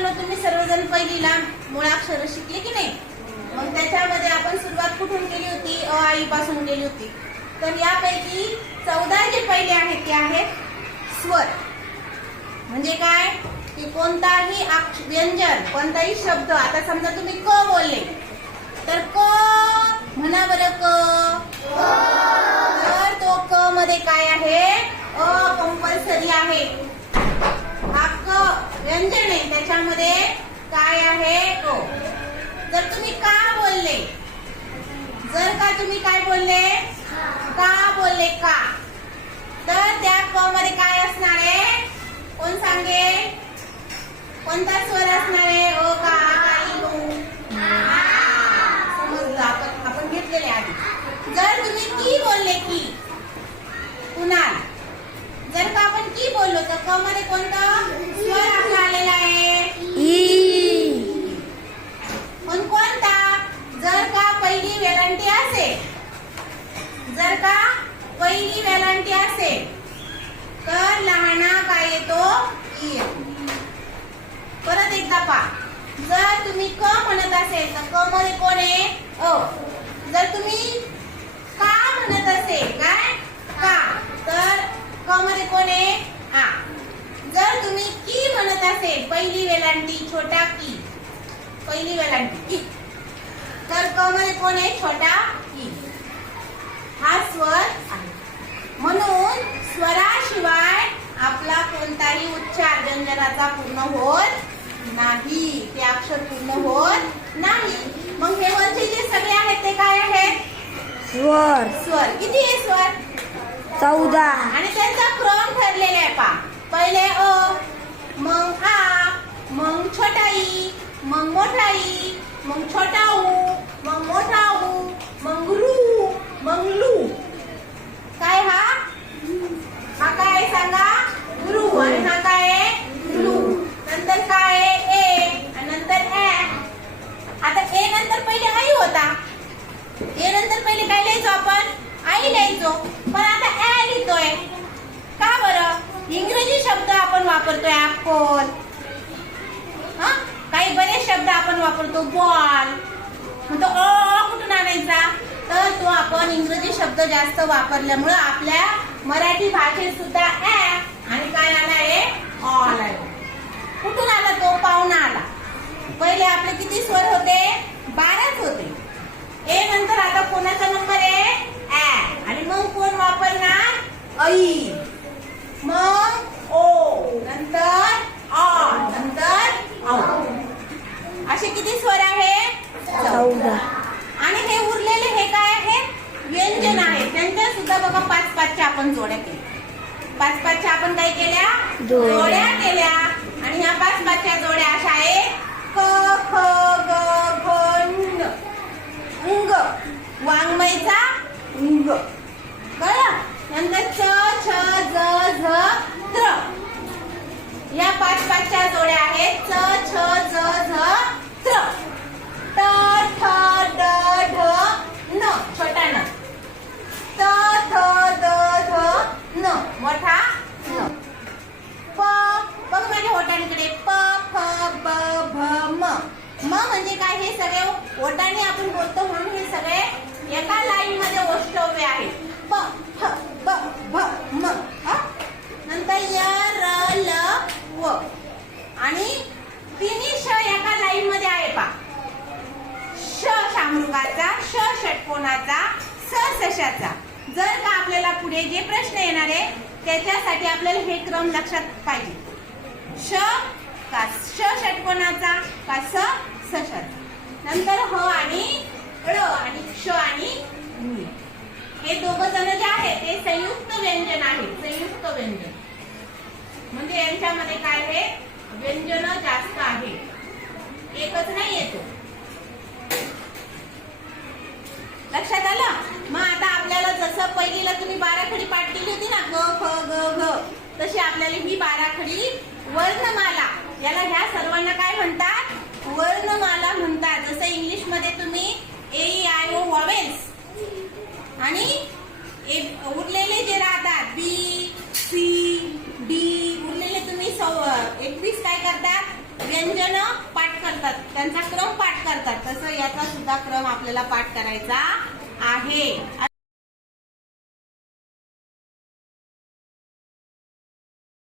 पहिलीला मुळाक्षर शिकले की नाही? मग त्याच्यामध्ये आपण सुरुवात कुठून केली होती? अ आई पासून केली होती. तर यापैकी चौदा जे पहिले आहेत ते आहेत स्वर. म्हणजे काय? की कोणताही व्यंजन कोणताही शब्द आता समजा तुम्ही क बोलले तर क म्हणा बरं क तर तो क मध्ये काय आहे अ कंपल्सरी आहे हा क व्यंजन आहे त्याच्यामध्ये काय आहे? ओ जर तुम्ही का बोलले? जर का तुम्ही काय बोलले? का बोलले का? तर त्या क मध्ये काय असणार आहे? कोण सांगे? कोणता स्वर असणार आहे? ओ का? हो. समजलं आपण? आपण घेतलेले आधी. जर तुम्ही की बोलले की कुणाल? जर का आपण की बोललो तर क मध्ये कोणता स्वर आपला आलेला आहे पण कोणता जर का पहिली वेलांटी असेल जर का पहिली वेलांटी असेल तर लहाना काय येतो? ई परत एकदा पा जर तुम्ही क म्हणत असेल तर क मध्ये कोण आहे? अ. जर तुम्ही का म्हणत असेल काय? का. तर क मध्ये कोण आहे? आ जर तुम्ही की म्हणत असेल पहिली वेलांटी छोटा की. पहिली वेलांटी की. तर क मध्ये कोण आहे? छोटा की. हा स्वर आहे. म्हणून व्यंजनाचा पूर्ण होत नाही. ते अक्षर पूर्ण होत नाही. मग हे वरचे जे सगळे आहेत ते काय आहेत? स्वर. स्वर. किती आहे स्वर? चौदा. आणि त्यांचा क्रम ठरलेला आहे पा पहिले अ मग आ मग छोटा ई मग मोठा ई मग छोटा ऊ मग मोठा ऊ मग रू मग लू काय हा हा काय आहे सांगा रू आणि हा काय आहे लू नंतर काय आहे ए आणि नंतर ऍ आता ए नंतर पहिले आई होता ए नंतर पहिले काय लिहायचो नाही लिहायचो पण आता ऍ लिहितोय. का बरं? इंग्रजी शब्द आपण वापरतोय ऍपल हा? काही बरेच शब्द आपण वापरतो बॉल मग तो अ कुठून आणायचा? तर तो आपण इंग्रजी शब्द जास्त वापरल्यामुळं आपल्या मराठी भाषेत सुद्धा ऍ आणि काय आलाय ऑल आहे कुठून आला तो पाहुणा आला पहिले आपले किती स्वर होते बाराच होते ए नंतर आता कोणाचा नंबर आहे ऍ आणि मग कोण वापरणार ऐ मग ओ नंतर आ नंतर औ असे किती स्वर आहे? चौदा. आणि हे उरलेले हे काय आहेत व्यंजन आहेत त्यांच्या सुद्धा बघा पाच पाचच्या आपण जोड्या केल्या. पाच पाचच्या आपण काय केल्या? जोड्या. केल्या. आणि ह्या पाच पाचच्या जोड्या अशा आहेत. क ख ग घ अंग वाङ्मयचा अंग कळलं? नंतर च छ ज झ त्र. या पाच पाचच्या जोड्या आहेत. च छ ज झ कशाचा जर का आपल्याला पुढे जे प्रश्न येणार आहे त्याच्यासाठी आपल्याला हे क्रम लक्षात पाहिजे. श का श षटकोनाचा का स सषट नंतर ह आणि ळ आणि क्ष आणि नी. हे दोघ जण जे आहेत ते संयुक्त व्यंजन आहे. संयुक्त व्यंजन. म्हणजे यांच्यामध्ये काय आहे? व्यंजन जास्त आहे. एकच नाही येतो लक्षात आलं मग आता आपल्याला जसं पहिलीला तुम्ही बाराखडी पाठ केली होती ना ग ख तशी आपल्याला ही बाराखडी वर्णमाला. याला ह्या सर्वांना काय म्हणतात? वर्णमाला म्हणतात. जसं इंग्लिशमध्ये तुम्ही ए आय ओ वॉवेल्स आणि उरलेले जे राहतात बी सी डी उरलेले तुम्ही एकवीस काय करतात? व्यंजन पाठ करतात. त्यांचा क्रम पाठ करतात. तसं याचा सुद्धा क्रम आपल्याला पाठ करायचा आहे.